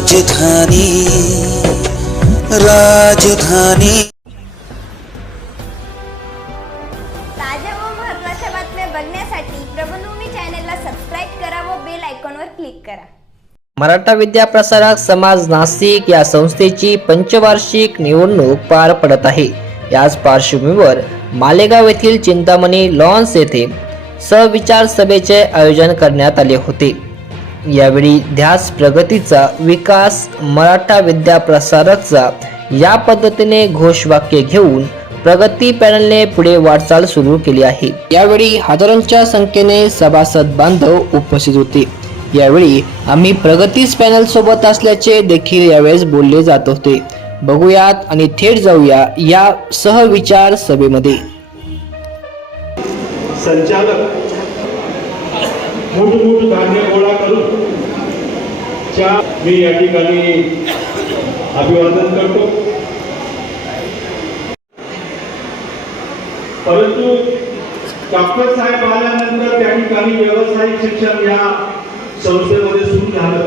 राजधानी राजधानी ताज्या व महत्त्वाच्या बातम्या बघण्यासाठी प्रबलभूमी चॅनलला सबस्क्राईब करा व बेल आयकॉनवर क्लिक करा. मराठा विद्या प्रसारक समाज नाशिक या संस्थेची पंचवार्षिक निवडणूक पार पडत आहे. याच पार्श्वभूमीवर मालेगाव येथील चिंतामणी लॉन्स येथे सहविचार सभेचे आयोजन करण्यात आले होते. यावेळी ध्यास प्रगतीचा विकास मराठा विद्या प्रसारकचा या पद्धतीने घोषवाक्य घेऊन प्रगती पॅनलने पुढे वाटचाल सुरू केली आहे. यावेळी हजारोंच्या संख्येने सभासद बांधव उपस्थित होते. यावेळी आम्ही प्रगतीच पॅनल सोबत असल्याचे देखील यावेळेस बोलले जात होते. बघूयात आणि थेट जाऊया या सहविचार सभेमध्ये. संचालक मोठ धान्य गोळा करून मी या ठिकाणी अभिवादन करतो. परंतु डॉक्टर साहेब आल्यानंतर त्या ठिकाणी व्यावसायिक शिक्षण या संस्थेमध्ये सुरू झालं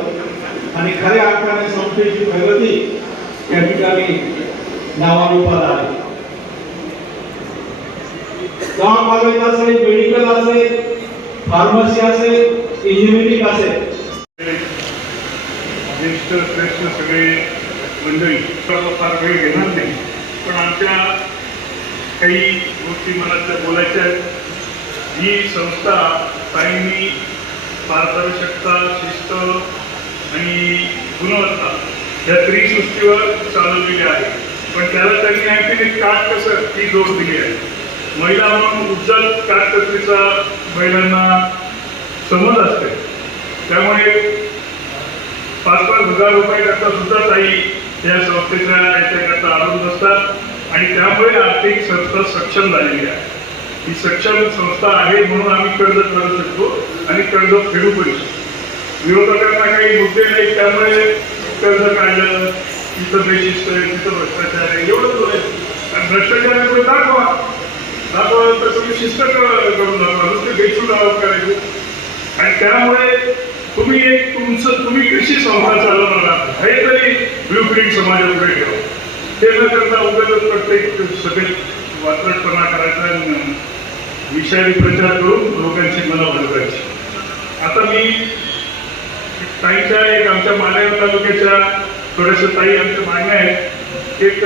आणि खऱ्या अर्थाने संस्थेची प्रगती या ठिकाणी नावारूपाला आली. गाव कॉलेज असेल, मेडिकल असेल, फार्मसी असेल, इंजिनिअरिंग असेल, श्रेष्ठ सगळे मंडळी फार वेळ घेणार नाही, पण आमच्या काही गोष्टी मला बोलायच्या आहेत. ही संस्था ताईंनी पारदर्शकता, शिस्त आणि गुणवत्ता या त्रिसृष्टीवर चालवलेली आहे. पण त्याला त्यांनी आणखी एक काटकसर ही जोड दिली आहे. महिला म्हणून उज्ज्वल काटकसरीचा महिलांना समज असते. त्यामुळे 5-5 हजार रुपयाकरता सुद्धा ताई या संस्थेच्या याच्याकरता आणून असतात आणि त्यामुळे आर्थिक संस्था सक्षम झालेली आहे. ही सक्षम संस्था आहे म्हणून आम्ही कर्ज काढू शकतो आणि कर्ज फेडू पण शकतो. विरोधकांना काही मुद्दे नाही, त्यामुळे कर्ज काढलं, तिथं बेशिस्त आहे, तिथं भ्रष्टाचार आहे, एवढंच बोलायचं. आणि भ्रष्टाचार दाखवा तर तुम्ही शिस्त करून दाखवा, बेचून आवाज करायचे. आणि त्यामुळे तुम्ही कशी संस्था चालवणार हे तरी ब्लूप्रिंट समाजापुढे ठेवा. ते न करता उगाच प्रत्येक सभेत वात्रटपणा करायचा, विषयाने प्रचार करून लोकांची मनं भरवायची. आता मी ताईच्या एक आमच्या मालेगाव तालुक्याच्या थोड्याशा ताई आमच्या मागण्या आहेत. एक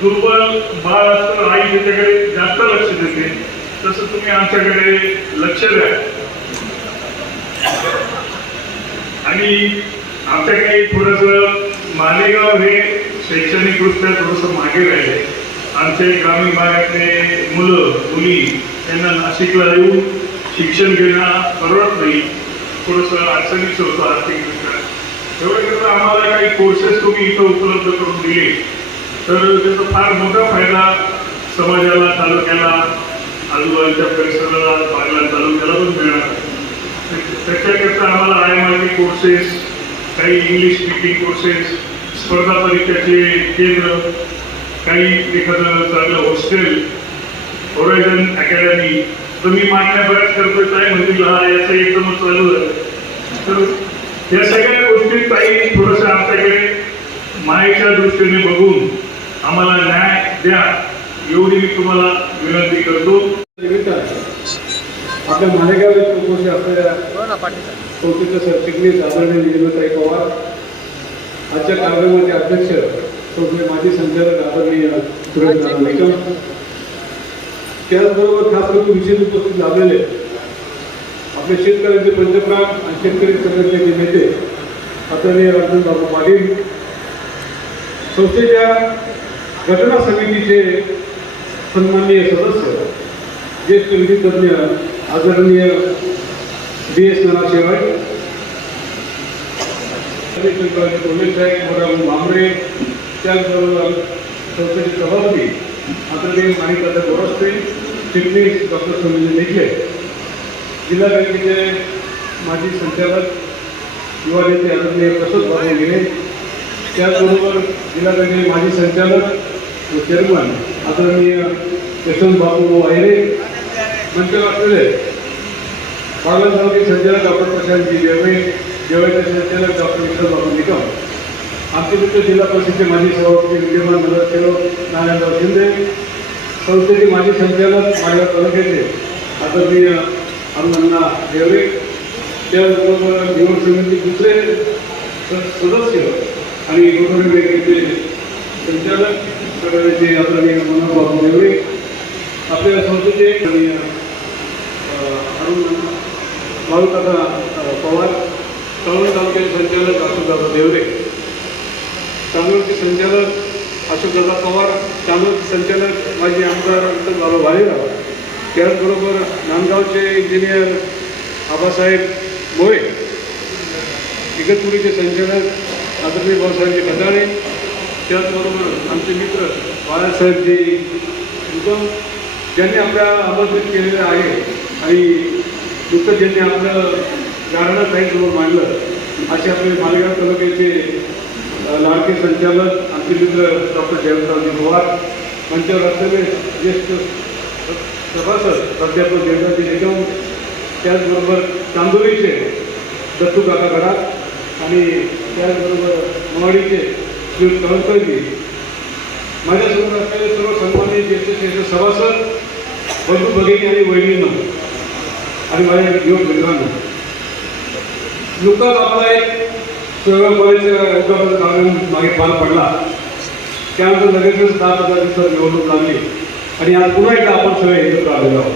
दुर्बल बाळ असतं, आई त्याच्याकडे जास्त लक्ष देते, तसं तुम्ही आमच्याकडे लक्ष द्या. आणि आमच्याकडे थोडंसं मालेगाव हे शैक्षणिकदृष्ट्या थोडंसं मागे राहिले. आमचे ग्रामीण भागातले मुली त्यांना नाशिकला येऊन शिक्षण घेणं परवडत नाही, थोडंसं अडचणीचं होतं आर्थिकदृष्ट्या. एवढं करता आम्हाला काही कोर्सेस तुम्ही इथं उपलब्ध करून दिले तर त्याचा फार मोठा फायदा समाजाला, तालुक्याला, आजूबाजूच्या परिसराला, बागला तालुक्याला पण मिळणार. त्याच्याकरता आम्हाला IMRT कोर्सेस, काही इंग्लिश स्पीकिंग कोर्सेस, स्पर्धा परीक्षेचे केंद्र, काही एखादं चांगलं हॉस्टेल, होरायझन अकॅडमी. तुम्ही मागण्या बऱ्याच करतोय काय म्हणजे याचं एकदमच चालू आहे. तर या सगळ्या गोष्टी काही थोडंसं आमच्याकडे मायेच्या दृष्टीने बघून आम्हाला न्याय द्या एवढी मी तुम्हाला विनंती करतो. आपल्या मालेगाव येथे उपस्थित असलेल्या कौतिक सरचिटणीस आदरणीय निलेताई पवार, आजच्या कार्यक्रमाचे अध्यक्ष माजी संचालक आदरणीय सुरेश निकम, त्याचबरोबर खास करून विशेष उपस्थित झालेले आपले शेतकऱ्यांचे पंचप्राण आणि शेतकरी संघटनेचे नेते आदरणीय राजनबाबू पाटील, संस्थेच्या घटना समितीचे सन्माननीय सदस्य, ज्येष्ठ विधितज्ञ आदरणीय DS नराशेवाडी, भामरे, त्याचबरोबर संस्थेचे सभापती आदरणीय माणिकदादा गोरस्ते, चिटणीस डॉक्टर संजय देखले, जिल्हा बँकेचे माजी संचालक युवा नेते आदरणीय प्रसाद बाबू गिरे, त्याचबरोबर जिल्हा बँकेचे माजी संचालक व चेअरमन आदरणीय यशवंत बाबू आहिरे, मंचावर असलेले बागल तालुक्याचे संचालक डॉक्टर प्रशांतजी जेवळे, जेवळ्याचे संचालक डॉक्टर विठ्ठल बाबू निकम, आमचे मित्र जिल्हा परिषदेचे माजी सभापती विद्यमान नगरसेवक नारायणराव शिंदे, संस्थेचे माजी संचालक मालेगाव तालुक्याचे आदरणीय अरुणअण्णा देवरे, त्याचबरोबर निवड समिती दुसरे सदस्य आणि गोरगरीब बँकेचे संचालक कडे आदरणीय मनोहरबाबू देवरे, आपल्या संस्थेचे अरुणअण्णा मारुकाका पवार, कळवण तालुक्याचे संचालक अशोकदादा देवरे, चांदवडचे संचालक अशोकदादा पवार, चांदवडचे संचालक माजी आमदार विठ्ठलराव भालेराव, त्याचबरोबर नांदगावचे इंजिनियर आबासाहेब मोळे, इगतपुरीचे संचालक आदरणीय भाऊसाहेबजी खताळे, त्याचबरोबर आमचे मित्र बाळासाहेबजी निकम, ज्यांनी आपल्या आमंत्रित केलेलं आहे आणि नुकतंच ज्यांनी आपलं गार्डन साईडसमोर मांडलं असे आपले मालेगाव तालुक्याचे लाडके संचालक आमचे मित्र डॉक्टर जयवंतरावजी पवार, मंचावर असलेले ज्येष्ठ सभासद प्राध्यापक जयवंतजी निकम, त्याचबरोबर चांदोलीचे दत्तू काका गडाख आणि त्याचबरोबर मवाडीचे श्री कळंकरजी, माझ्यासमोर असलेले सर्व सन्मानित ज्येष्ठ सभासद, बंधू भगिनी आणि वहिनींना आणि माझ्या युवक मित्रांनो, नुकताच आपला एक सोयगाव कॉलेजचा उद्घाटन कार्यक्रम मागे पार पडला. त्यानंतर लगेचच 10-15 दिवसात निवडणूक लागली आणि आज पुन्हा एकदा आपण सगळे एकत्र आलेलो आहोत.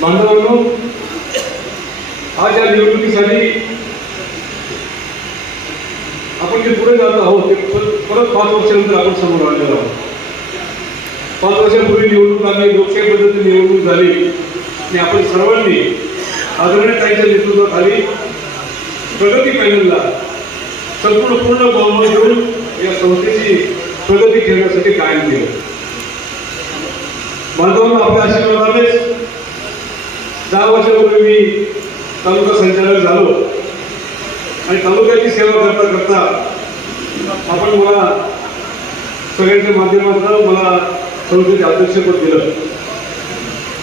बांधवांनो, आज या निवडणुकीसाठी आपण जे पुढे जात आहोत ते परत 5 वर्षानंतर आपण समोर आलेलो आहोत. 5 वर्षापूर्वी निवडणूक आली, लोकशाही पद्धतीने निवडणूक झाली आणि आपण सर्वांनी आदरणीय ताईंच्या नेतृत्वाखाली प्रगती पॅनलला पूर्ण बहुमत देऊन या संस्थेची प्रगती ठेवण्यासाठी कायम केलं. बांधवांना आपल्या आशीर्वादानेच 10 वर्षापूर्वी मी तालुका संचालक झालो आणि तालुक्याची सेवा करता करता आपण मला सगळ्यांच्या माध्यमातून मला संस्थेचे अध्यक्षपद दिलं.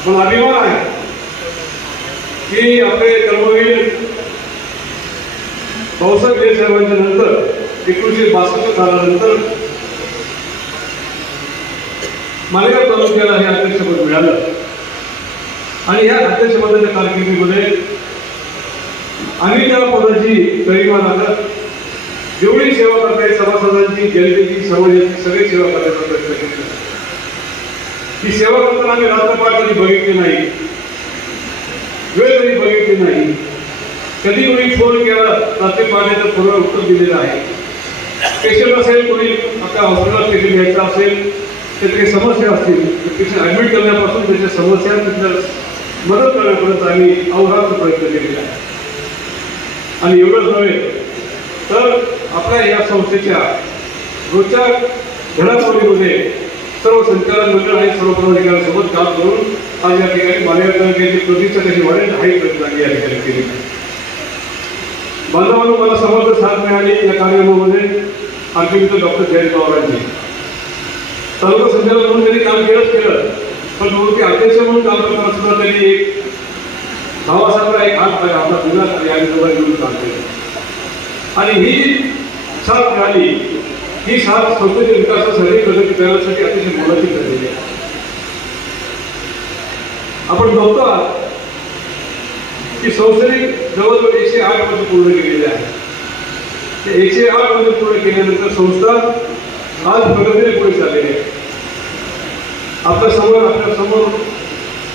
मला अभिमान आहे की आपले कर्मवीर भाऊसाहेब हे साहेबांच्या नंतर 1962 सालानंतर मालेगाव तालुक्याला हे अध्यक्षपद मिळालं आणि या अध्यक्षपदाच्या कारकिर्दीमध्ये आम्ही त्या पदाची गरिमा लागत जेवढी सेवा करता येईल सभासदांची, जनतेची, समाजाची सगळी सेवा करण्याचा प्रयत्न केला. ही सेवा करताना आम्ही रात्रपाठ कधी बघितली नाही, वेळ कधी बघितली नाही. कधी कोणी फोन केला रात्री पाण्याचं पूर्ण उत्तर दिलेलं आहे. पेशंट असेल, कोणी आपल्या हॉस्पिटलात पेशंट घ्यायचा असेल, त्याच्या काही समस्या असतील, पेशंट ॲडमिट करण्यापासून त्याच्या समस्या तिथल्या मदत करण्यापर्यंत आम्ही अहोरात्र प्रयत्न केलेला आहे. आणि एवढंच नव्हे तर आपल्या या संस्थेच्या रोजच्या घडामोडीमध्ये सर्व संचालक मंडळ आणि सर्व पदाधिकाऱ्यांसोबत काम करून आज या ठिकाणी मालेगाव तालुक्याची प्रतिष्ठा कशी वाढेल हाही प्रयत्न आम्ही या ठिकाणी केली. बांधवांनो, मला समर्थ साथ मिळाली या कार्यक्रमामध्ये आमचे मित्र डॉक्टर जयंत पवारांची. तालुका संचालक म्हणून त्यांनी काम केलं, पण मूर्ती अध्यक्ष म्हणून काम करताना सुद्धा त्यांनी एक भावासारखा एक हात आपला दिला आणि आम्ही दोघांनी मिळून काम केलं. आणि ही साथ मिळाली, ही साथ संस्थेच्या विकासासाठी प्रगती करण्यासाठी अतिशय मोलाची ठरलेली आहे. आपण बघतो की संस्थेने जवळजवळ 108 वर्ष पूर्ण केलेले आहे. ते 108 वर्ष पूर्ण केल्यानंतर संस्था आज प्रगतीने पुढे चाललेली आहे. आपल्या समोर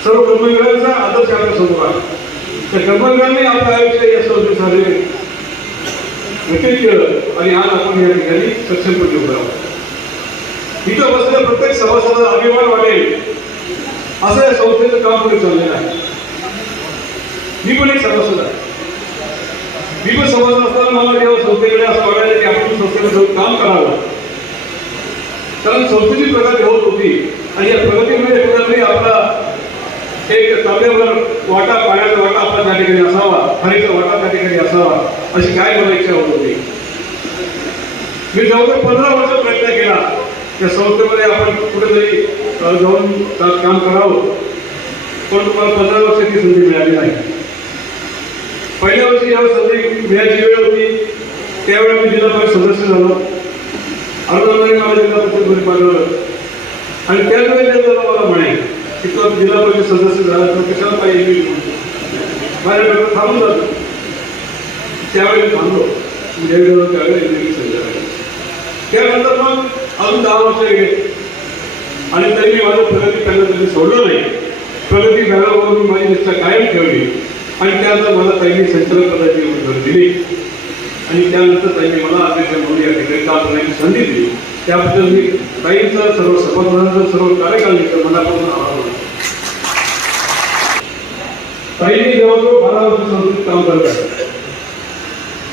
सर्व कर्मवीरांचा आदर्श आपल्या समोर आहे. त्या कर्मवीरांनी आपलं आयुष्य या संस्थेसाठी व्यतीत केलं आणि आज आपण या ठिकाणी सक्षमपणे उभं आहोत. इथं बसलेल्या प्रत्येक सभासदाला अभिमान वाटेल असं या संस्थेचं काम पुढे चाललेलं आहे. मी पण एक सभासद आहे. मी पण सभासद असताना मला जेव्हा संस्थेकडे असं वाटायचं की आपण संस्थेकडे जाऊन काम करावं, कारण संस्थेची प्रगती होत होती आणि या प्रगतीमध्ये कुठेतरी आपला एक तांब्यावर वाटा, पाण्याचा वाटा आपला त्या ठिकाणी असावा, हरीचा वाटा त्या ठिकाणी असावा, अशी काय मला इच्छा होत होती. मी जवळजवळ 15 वर्ष प्रयत्न केला त्या संस्थेमध्ये आपण कुठेतरी जाऊन काम करावं, पण तुम्हाला 15 वर्षाची संधी मिळाली नाही. पहिल्या वर्षी जेव्हा संधी मिळायची वेळ होती त्यावेळी मी जिल्हा परिषद सदस्य झालो. अर्धांनी मला जिल्हा परिषद मध्ये पाठवलं आणि त्याच वेळेला जर मला म्हणे की तो जिल्हा परिषद सदस्य झाला तर कशाला पाहिजे माझ्याकडे थांबून जातो. त्यावेळी थांबलो. त्यानंतर मग अजून 10 वर्ष गेले आणि तरी मी माझं प्रगती त्यांना त्यांनी सोडलं नाही. प्रगती झाल्याबरोबर मी माझी निष्ठा कायम ठेवली आणि त्यानंतर मला त्यांनी संचालक पदाची उमेदवारी दिली आणि त्यानंतर त्यांनी मला अध्यक्ष म्हणून या ठिकाणी काम करण्याची संधी दिली. त्याबद्दल मी ताईंचा सर्व सभासदांचा सर्व कार्यकारिणीचा मनापासून आभार मानतो. ताईंनी जवळजवळ 12 वर्ष संस्थेत काम करत आहे.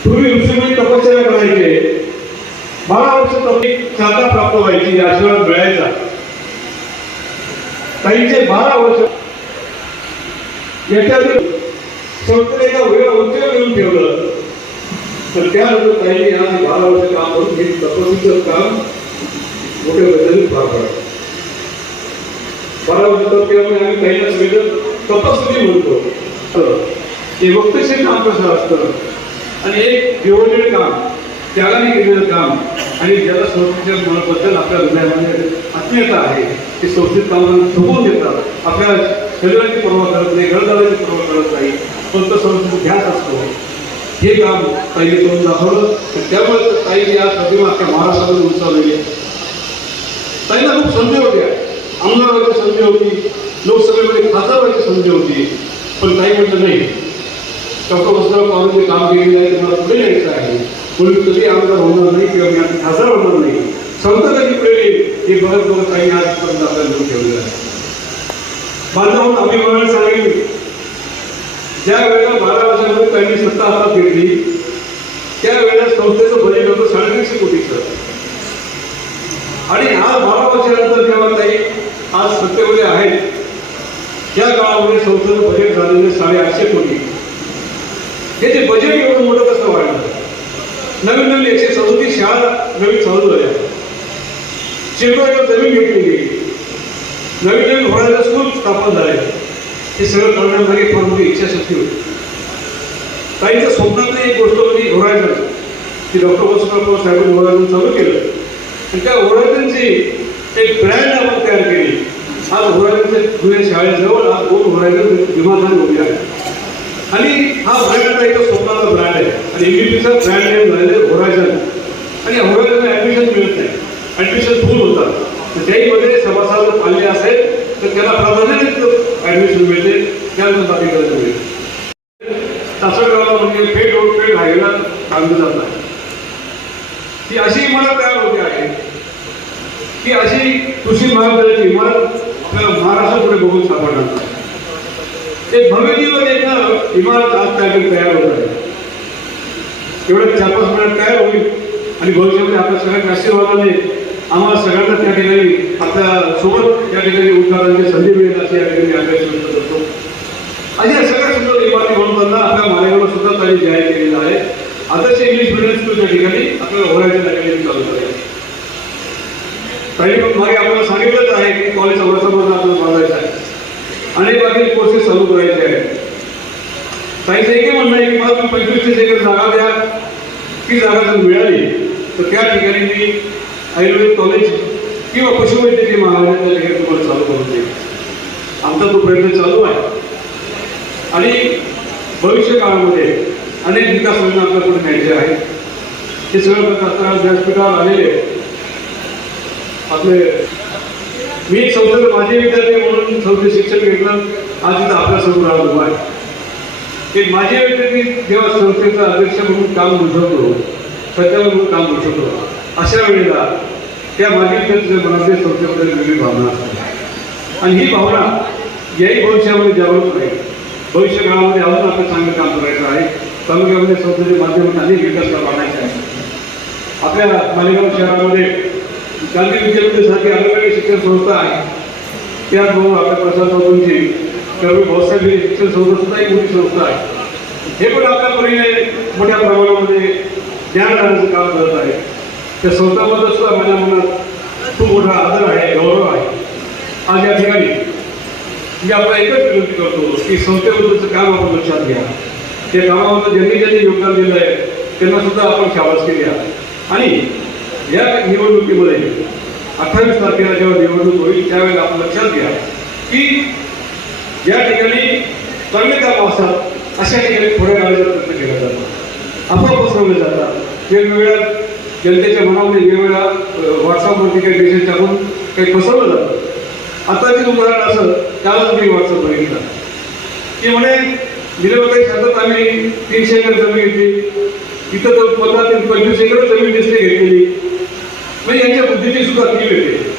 पूर्वी ऋषीमुनी तपश्चर्या करायचे. 12 वर्ष तपली चाका प्राप्त व्हायची, आशीर्वाद मिळायचा. ताईंचे 12 वर्ष याच्यातील संस्थेला एका वेगळ्या उंचीवर घेऊन ठेवलं. तर त्यानंतर ताईंनी आज 12 वर्ष काम करून हे तपस्वीचं काम मोठ्या पद्धतीने पार पडलं. 12 वर्ष तप केल्यामुळे आम्ही ताईंना सगळेजण तपस्वी म्हणतो. हे वक्तशीर काम कसं असतं आणि एक डिव्होटेड काम, त्यागाने केलेलं काम आणि ज्याला संस्थेच्या मनाबद्दल आपल्या हृदयामध्ये आत्मीयता आहे ते संस्थेत कामाला थोपवून देतात. आपल्या शरीराची पर्वा करत नाही, घरदाराची पर्वा करत नाही, फक्त संस्थेचा ध्यास असतो. हे काम ताईने करून दाखवलं. त्यामुळे ताईने आज प्रतिमा अख्ख्या महाराष्ट्रामध्ये उंचावलेली आहे. ताईला खूप संधी होत्या. आमदार व्हायची संधी होती, लोकसभेमध्ये खासदार व्हायची संधी होती, पण ताई म्हटलं नाही. डॉक्टर वसंतराव पवारांचे काम केलेलं आहे, तुम्हाला पुढे यायचं आहे. कोणी कधी आमदार होणार नाही किंवा मी आता खासदार होणार नाही, संस्था कधी पुढे येईल हे बघत बघत ताईने आजपर्यंत आपल्याला घेऊन ठेवलेलं आहे. बांधवून आम्ही म्हणायला सांगितलं, ज्या वेळेला 12 वर्षामध्ये त्यांनी सत्ता हातात घेतली त्यावेळेला संस्थेचं बजेट होतं 350 कोटीचं आणि आज 12 वर्षानंतर जेव्हा ताई आज सत्तेमध्ये आहेत त्या काळामध्ये संस्थेचं बजेट झालेलं 850 कोटी. हे जे बजेट एवढं मोठं कसं वाढलं? नवीन नवीन 137 शाळा नवीन चालू झाल्या, शेकडो एकर जमीन घेतली गेली, नवीन नवीन होणाऱ्या स्कूल स्थापन झाले. हे सगळं करण्यामागे फार मोठी इच्छाशक्ती होती. ताईच्या स्वप्नातली एक गोष्ट होती होरायझन, की डॉक्टर वसंतराव साहेबांनी होरायझन चालू केलं आणि त्या होरायझनची एक ब्रँड आपण तयार केली. आज होरायझनच्या जुन्या शाळेजवळ आज 2 होरायझन विमानतळ उभी आहे आणि हा ब्रँड आता एका स्वप्नाचा ब्रँड आहे आणि एमबीपीचा ब्रँड नेम झालेलं होरायझन. आणि होरायझनला ॲडमिशन मिळत नाही, ॲडमिशन फुल होतात. तर त्याहीमध्ये सभासद पाल्ले असेल तर त्याला प्राधान्य ॲडमिशन मिळते, त्यानंतर बाकी गरज मिळते. तासगावला म्हणजे फेड रोड फेड हायवेला बांधलं जात आहे. ती अशी इमारत तयार होते आहे की अशी कृषी महाविद्यालयाची इमारत आपल्याला महाराष्ट्रापुढे बघून सापडणार नाही. एक भव्यदिव्य एक इमारत आज त्या ठिकाणी तयार होत आहे. एवढ्या 4-5 महिन्यात तयार होईल आणि भविष्यामध्ये आपल्या सगळ्यांच्या आशीर्वादाने आम्हाला सगळ्यांना त्या ठिकाणी आपल्या सोबत त्या ठिकाणी उद्घाटनाची संधी मिळेल अशी या ठिकाणी अभ्यास व्यक्त करतो. अशा सगळ्या सुंदर इमारती बनवताना आपल्या मालेगावला सुद्धा त्यांनी जाहीर केलेलं आहे. आदर्श इंग्लिश मिडियम स्कूलच्या ठिकाणी आपल्याला होरायझन अकॅडमी चालू करायची. काही मागे आपल्याला सांगितलंच आहे की कॉलेज औरंगाबादला आपल्याला बांधायचं आहे, अनेक बाकी कोर्सेस चालू करायचे आहेत. काहीच एकही म्हणणं आहे की मला 25-30 एकर जागा द्या, ती जागा जर मिळाली तर त्या ठिकाणी मी आयुर्वेद कॉलेज किंवा पशुवैद्यकीय महाविद्यालय त्या ठिकाणी तुम्हाला चालू करून देईल. आमचा तो प्रयत्न चालू आहे आणि भविष्य काळामध्ये अनेक विकास योजना आपल्याकडे न्यायचे आहेत. हे सगळं करता व्यासपीठावर आलेले आपले मी एक संस्थेचे माझे विद्यार्थी म्हणून संस्थेत शिक्षण घेतलं. आज तिथं आपल्यासमोर राहून उभा आहे. एक माझे विद्यार्थी जेव्हा संस्थेचा अध्यक्ष म्हणून काम बुजवतो, सध्या म्हणून काम बुजवतो, अशा वेळेला त्या माझे विद्यार्थ्यांच्या मनामध्ये संस्थेबद्दल वेगळी भावना असते आणि ही भावना याही भविष्यामध्ये जागरूक राहील. भविष्य काळामध्ये अजून आपलं चांगलं काम करायचं आहे. तालुक्यामध्ये संस्थेच्या माध्यमातून अनेक विकास आणायचे आहे. आपल्या मालेगाव शहरामध्ये गांधी विद्यापीठासारखी अनेक शिक्षण संस्था आहे. त्याचबरोबर आपल्या प्रसाद बाबूंची कर्वे भाऊसाहेब शिक्षण संस्था सुद्धा एक मोठी संस्था आहे. हे पण आपल्या परीने मोठ्या प्रमाणामध्ये ज्ञान देण्याचं काम करत आहे. त्या संस्थांबद्दल सुद्धा माझ्या मनात खूप मोठा आदर आहे, गौरव आहे. आज या ठिकाणी मी आपला एकच विनंती करतो की संस्थेबद्दलचं काम आपण लक्षात घ्या. त्या कामामध्ये ज्यांनी ज्यांनी योगदान दिलं आहे त्यांना सुद्धा आपण शाबासकी द्या. आणि या निवडणुकीमध्ये 28 तारखेला जेव्हा निवडणूक होईल त्यावेळेला आपण लक्षात घ्या की ज्या ठिकाणी चांगले काम असतात अशा ठिकाणी थोड्या काळाचा प्रयत्न केला जातो, अफवा पसरवले जातात, वेगवेगळ्या जनतेच्या मनामध्ये वेगवेगळ्या व्हॉट्सअपवरती काही मेसेज टाकून काही पसरवलं जातं. आता जे उदाहरण असं कालच मी व्हॉट्सअप बघितलं की म्हणे निलंबताई सतत आम्ही 300 एकर जमीन घेतली, तिथं तर 15 ते 25 एकर जमीन दिसते घेतलेली. म्हणजे यांच्या बुद्धीची सुद्धा कीव येते.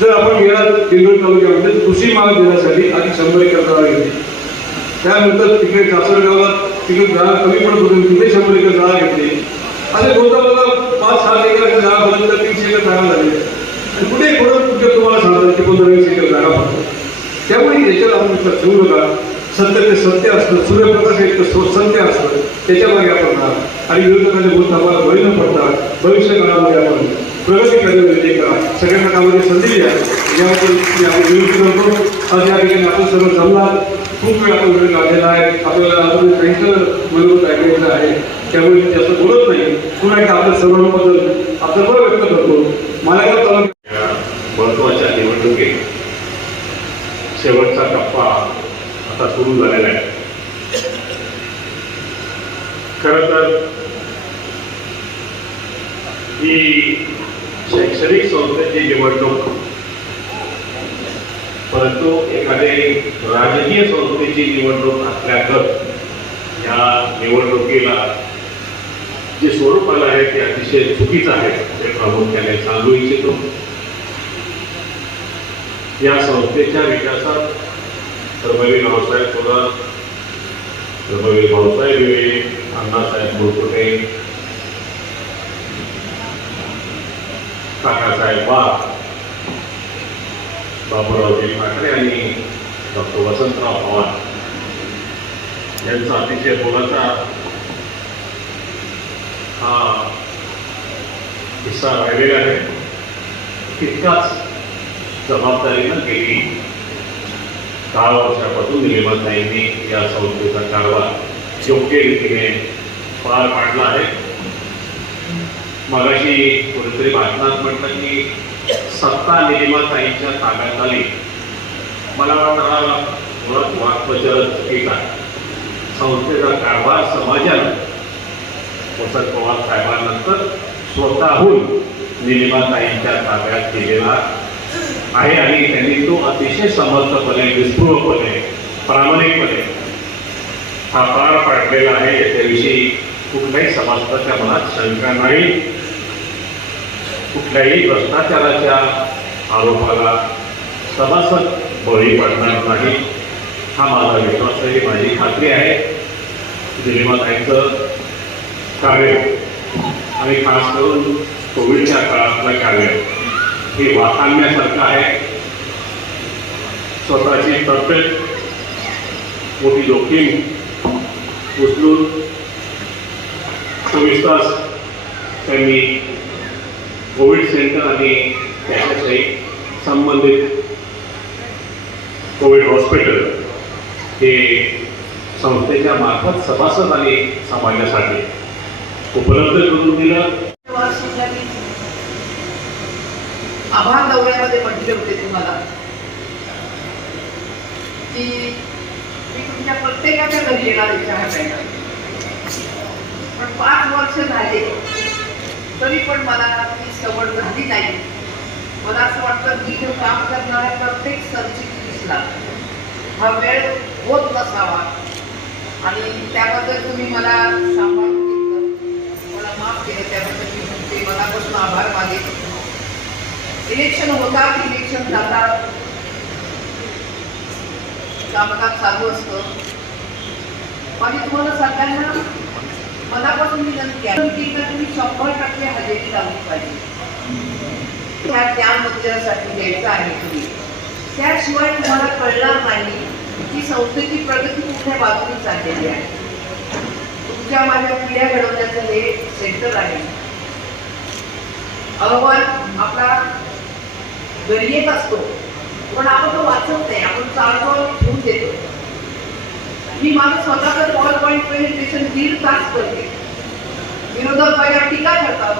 जर आपण गेला दिंडोरी तालुक्यामध्ये कृषी महाविद्यालयासाठी आधी 100 एकर जागा घेतली, त्यानंतर तिकडे कासरगावला तिकडे जागा कमी पडत होती, तिथे 100 एकर जागा घेतली. असे बोलता बोलता 5-7 एकराची जागा बदल तर 300 एकर जागा झाली. आणि कुठे कुठे तुम्हाला सांगतात की 15-20 एकर जागा पडतो. त्यामुळे याच्यात आपण विश्वास ठेवू नका. सत्य ते सत्य असतं, सूर्यप्रकाश एक सत्य असतं, त्याच्या मागे आपण राहा आणि विरोधकांचे बोलता आम्हाला बळी न पडता भविष्य काळामध्ये आपण प्रगती करण्यासाठी करा. सगळ्यांना कामाची संधी द्या. याबद्दल मी आपण विनंती करतो. आज या ठिकाणी आपण सर्व जमणार, खूप वेळ आपण वेळ काढलेला आहे, आपल्याला अजून काहीचं मनोगत ऐकायचं आहे, त्यामुळे मी जास्त बोलत नाही. पुन्हा एकदा आपल्या सर्वांबद्दल आपलं बळ व्यक्त करतो. मालेगाव तालुक्यात महत्वाच्या निवडणुकीत शेवटचा टप्पा आता सुरू झालेला आहे. खरं तर ही शैक्षणिक संस्थेची निवडणूक, परंतु एखादे राजकीय संस्थेची निवडणूक असल्यागत या निवडणुकीला जे स्वरूप आलं आहे ते अतिशय चुकीचं आहे, ते प्रामुख्याने सांगू इच्छितो. या संस्थेच्या विकासात धर्मवीर भाऊसाहेब थोरात, धर्मवीर भाऊसाहेब विवे, अण्णासाहेब मुरकुटे, काकासाहेब वाघ, बाबूरावजी ठाकरे आणि डॉक्टर वसंतराव पवार यांचा अतिशय मोलाचा हा हिस्सा राहिलेला आहे. तितकाच जबाबदारीनं गेली 10 वर्षापासून निलिमाताईंनी या संस्थेचा कारभार योग्य रीतीने पार पाडला आहे. मगाशी कुठेतरी भाषणात म्हटलं की सत्ता निलिमाताईंच्या ताब्यात आली. मला वाटतं हा मुळात वाक्प्रचार चुकीचा आहे. संस्थेचा कारभार समाजानं वसंत पवार साहेबांनंतर स्वतःहून निलिमाताईंच्या ताब्यात दिलेला आहे आणि त्यांनी तो अतिशय समर्थपणे, विस्पृहपणे, प्रामाणिकपणे हा पार पाडलेला आहे. याच्याविषयी कुठल्याही समाजाच्या मनात शंका नाही. कुठल्याही भ्रष्टाचाराच्या आरोपाला सभासद बळी पडणार नाही हा माझा विश्वास आहे, माझी खात्री आहे. निलिमाताईंचं कार्य आणि खास करून कोविडच्या काळातलं कार्य हे वाखाणण्यासारखं आहे. स्वतःची तब्येत मोठी जोखीम उचलून 24 तास त्यांनी कोविड सेंटर आणि त्याच्याशी संबंधित कोविड हॉस्पिटल हे संस्थेच्या मार्फत सभासद आणि समाजासाठी उपलब्ध करून दिलं. आभार दौऱ्यामध्ये म्हटले होते तुम्हाला की मी तुमच्या प्रत्येकाच्या घरी येणार चहा प्यायला, पण 5 वर्ष झाले तरी पण मला ती सवड झाली नाही. मला असं वाटतं की इथे काम करणाऱ्या प्रत्येक सरचिटणीसला हा वेळ होत नसावा आणि त्याबद्दल तुम्ही मला सांभाळून घेतलं, मला माफ केलं, त्याबद्दल मी म्हणते मनापासून आभार मागेन. इलेक्शन होतात, इलेक्शन जातात, कामकाज चालू असतं. माझी तुम्हाला सगळ्यांना मनापासून विनंती आहे की तुम्ही 100% हजेरी लावली पाहिजे. त्या मुद्द्यासाठी द्यायचं आहे तुम्ही, त्याशिवाय तुम्हाला कळणार नाही की संस्थेची प्रगती कुठल्या बाजूने चाललेली आहे. तुमच्या माझ्या पिढ्या घडवण्याचं हे सेंटर आहे. अहवाल आपला घरी येत असतो पण आपण तो वाचत नाही, आपण चालतो ठेवून देतो. मी माझं स्वतःचं पॉवर पॉईंट प्रेझेंटेशन 1.5 तास करते टीका करतात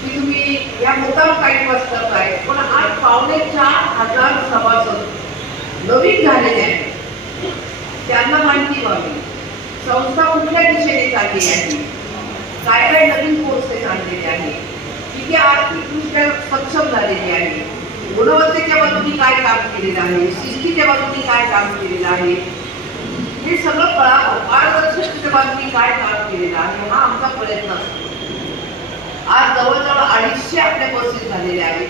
की तुम्ही या मुद्दाम काही वाज करताय, पण आज 4,500 सभासद नवीन झालेले आहेत. त्यांना माहिती व्हावी संस्था कुठल्या दिशेने चालली आहे, काय काय नवीन कोर्सेस आणलेले आहे, किती आर्थिकदृष्ट्या सक्षम झालेली आहे, गुणवत्तेच्या बाजूने काय काम केलेलं आहे, शिस्तीच्या बाजूने काय काम केलेलं आहे, हे सगळं कळावं. पारदर्शकतेच्या बाजूने काय काम केलेलं आहे हा आमचा प्रयत्न असतो. आज जवळजवळ 250 आपल्या बसेस झालेल्या आहेत.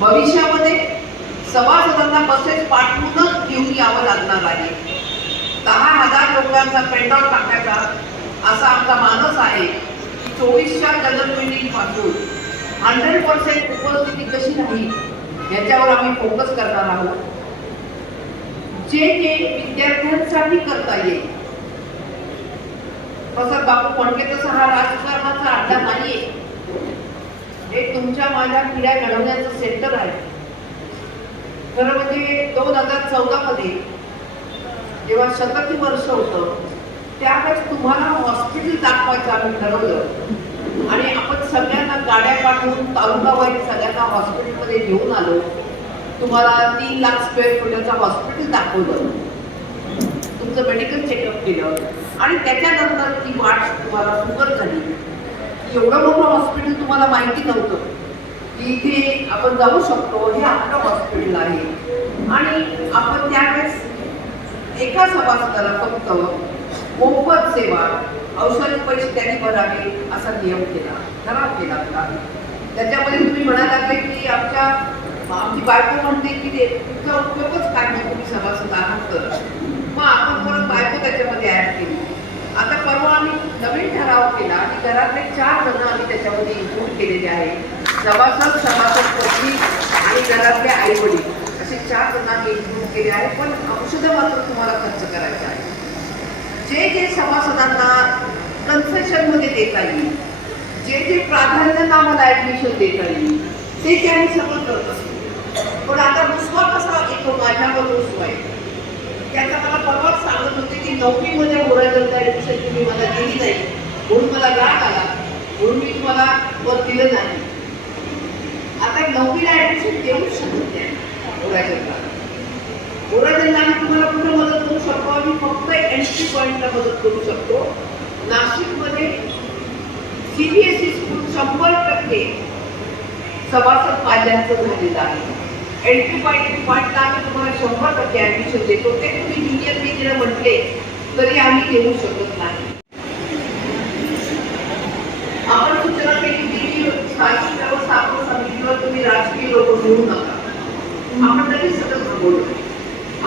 भविष्यामध्ये सभासदांना बसेस पाठवूनच घेऊन यावं लागणार आहे. 10,000 लोकांचा पेंडॉल टाकायचा असा आमचा मानस आहे की 24च्या जनरल मीटिंग पासून 100% उपस्थिती कशी राहील याच्यावर आम्ही फोकस करणार आहोत. जे विद्यार्थ्यांसाठी करता येईल. तसं बापू म्हणते तसं हा राजकारणाचा अड्डा नाहीये, हे तुमच्या माझ्या पिढ्या घडवण्याचं सेंटर आहे. खरं म्हणजे 2014 मध्ये जेव्हा 37 वर्ष होतं त्यावेळेस तुम्हाला हॉस्पिटल दाखवायचं आम्ही ठरवलं आणि आपण सगळ्यांना गाड्या पाठवून तालुका वाईज सगळ्यांना हॉस्पिटलमध्ये घेऊन आलो. तुम्हाला 3 लाख स्क्वेअर फुटाचं हॉस्पिटल दाखवलं, तुमचं मेडिकल चेकअप केलं आणि त्याच्यानंतर ती वाट तुम्हाला सुकर झाली. एवढं मोठं हॉस्पिटल तुम्हाला माहिती नव्हतं की इथे आपण जाऊ शकतो, हे आपलं हॉस्पिटल आहे. आणि आपण त्यावेळेस एका सभासदाला फक्त मोफत सेवा, औषध पैसे त्यांनी भरावे असा नियम केला, ठराव केला होता. त्याच्यामध्ये तुम्ही म्हणाला की आमची बायको म्हणते की ते तुमचा उपयोगच काय नाही, तुम्ही सभासद आहात तर मग आपण परत बायको त्याच्यामध्ये ऍड केली. आता परवा आम्ही नवीन ठराव केला आणि घरातले 4 जण आम्ही त्याच्यामध्ये इन्क्लूड केलेले आहे. सभासद पत्नी आणि घरातले आई वडील असे 4 जणांनी इन्क्लूड केले आहे. पण औषधं मात्र तुम्हाला खर्च करायचे आहे. जे सभासदांना कन्सेशनमध्ये देता येईल, जे प्राधान्य आम्हाला ऍडमिशन देता येईल ते आम्ही सगळं करत असतो. पण आता रुसवा कसा येतो, माझ्यावर रुसवा आहे त्याचा मला परवाच सांगत होते की 9वी मध्ये होरायला ऍडमिशन तुम्ही मला दिली नाही म्हणून मला राग आला, म्हणून मी तुम्हाला पद दिलं नाही. आता 9वीला ऍडमिशन देऊ शकत नाही. होरायला आम्ही तुम्हाला कुठं मदत करू शकतो, आम्ही फक्त एंट्री पॉईंटला मदत करू शकतो. नाशिकमध्ये CBSE स्कूल 100% सभासद पाल्यांचं झालेलं आहे. एंट्री पॉईंटला आम्ही तुम्हाला 100% ऍडमिशन देतो. ते तुम्ही ज्युनियर केजीला म्हटले तरी आम्ही देऊ शकत नाही. आपण सूचना केली की शासकीय व्यवस्थापन समितीवर तुम्ही राजकीय लोक घेऊ नका. आपण तरी सतत बोलतो.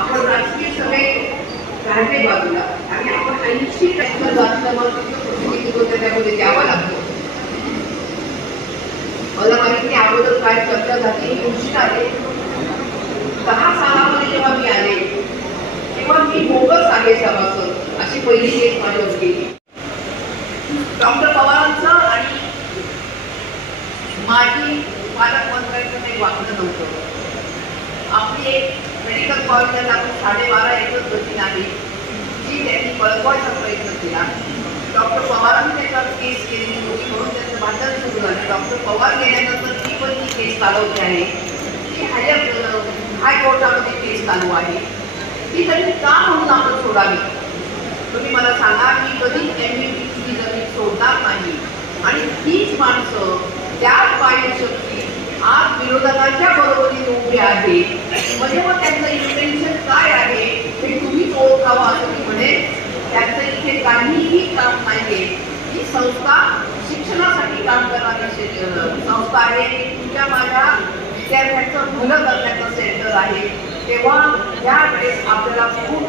आपण राजकीय सगळे काढले बाजूला आणि आपण 80% त्यामध्ये द्यावा लागतो. मला माहिती अगोदर काय चर्चा झाली, उशीर आले. 10 सालामध्ये जेव्हा मी आले तेव्हा मी बोगस आहे सभासद अशी पहिली केस माझ्यावर केली. डॉक्टर पवारांचं आणि माझी पालकमंत्र्यांचं काही वागणं नव्हतं. आपली एक मेडिकल कॉलेजला 12.5 एकर जमीन आहे जी त्यांनी बळकवायचा प्रयत्न केला. डॉक्टर पवारांनी त्याच्यावर केस केली होती म्हणून त्याचं भांडण सुरू झालं. डॉक्टर पवार गेल्यानंतर ती पण ती केस चालवली आहे. ती हायकोर्टामध्ये केस चालू आहे. ती त्यांनी का म्हणून आपण सोडावी? तुम्ही मला सांगा, मी कधीच MVPची जमीन सोडणार नाही. आणि तीच माणसं त्याच पायशक्ती आज विरोधकांच्या बरोबरीने उभे आहे. म्हणजे मग त्यांचं इंटेन्शन काय आहे हे तुम्हीच ओळखावं असं मी म्हणेन. त्यांचं इथे काहीही काम नाहीये. ही संस्था शिक्षणासाठी काम करणारी संस्था आहे. तुमच्या माझ्या विद्यार्थ्यांचं भलं करण्याचं सेंटर आहे. तेव्हा यावेळेस आपल्याला खूप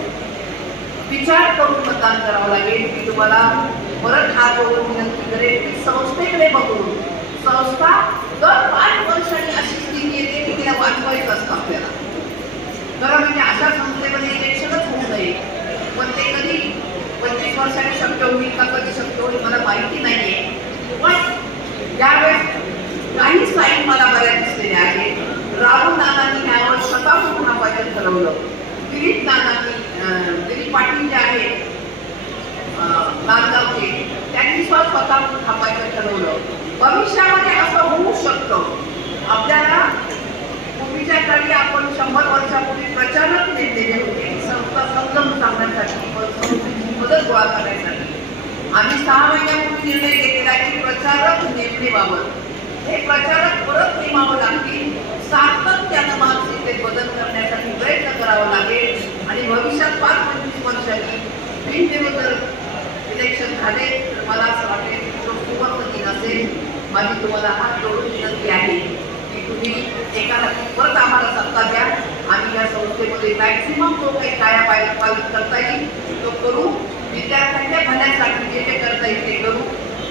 विचार करून मतदान करावं लागेल. मी तुम्हाला परत हात जोडून विनंती करेन की संस्थेकडे बघून, संस्था दर 5 वर्षांनी अशी स्थिती येते की तिला वाचवायचं असतं आपल्याला. खरं म्हणजे अशा संस्थेमध्ये इलेक्शनच होऊ नये. पण ते कधी 25 वर्षांनी शक्य होईल का, कधी शक्य होईल मला माहिती नाहीये. पण त्यावेळेस काही साईन मला बऱ्याच दिसलेल्या आहेत. राहुल नानांनी यावर स्वतःहून महापालिकेत ठरवलं. दिलीप पाटील जे आहेत नांदगावचे, त्यांनी प्रिन्सिपल स्वतः थांबायचं ठरवलं. भविष्यामध्ये असं होऊ शकतं. आपल्याला पूर्वीच्या काळी आपण 100 वर्षापूर्वी प्रचारक नेमलेले होते संस्था समजावून सांगण्यासाठी, संस्थेची मदत गोळा करण्यासाठी. आम्ही 6 महिन्यापूर्वी निर्णय घेतलेला की प्रचारक नेमणेबाबत हे प्रचारक परत नेमावं लागतील. सातत्यानं मानसिकतेत बदल करण्यासाठी प्रयत्न करावा लागेल आणि भविष्यात 5-25 वर्षांनी बिनविरोध इलेक्शन झाले तर मला असं वाटेल की तो सुवर्ण दिन असेल. माझी तुम्हाला हात जोडून विनंती आहे की तुम्ही एका हाती परत आम्हाला सत्ता द्या. आम्ही या संस्थेमध्ये मॅक्सिमम जो काही कायापालट करता येईल तो करू. विद्यार्थ्यांच्या भल्यासाठी जे जे करता येईल ते करू.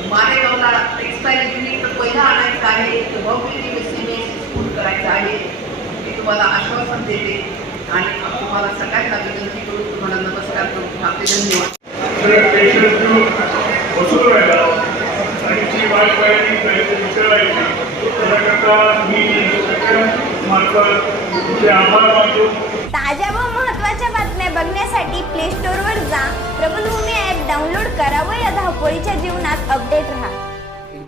मालेगावला टेक्स्टाईल युनिट पहिला आणायचं आहे, भव्य सीबीएसई स्कूल करायचं आहे. मी तुम्हाला आश्वासन देते आणि तुम्हाला सगळ्यांना विनंती करून तुम्हाला नमस्कार करून आपले धन्यवाद. पेशंट घेऊन बसून राहिला आणि जी वाट पाहिली काहीतरी विचारायची त्याकरता मी मार्फत तुमचे आभार मानतो. ताज्या व महत्त्वाच्या बातम्या बघण्यासाठी प्ले स्टोअरवर जा, प्रबलभूमी ॲप डाउनलोड करा व या धावपळीच्या जीवनात अपडेट राहा.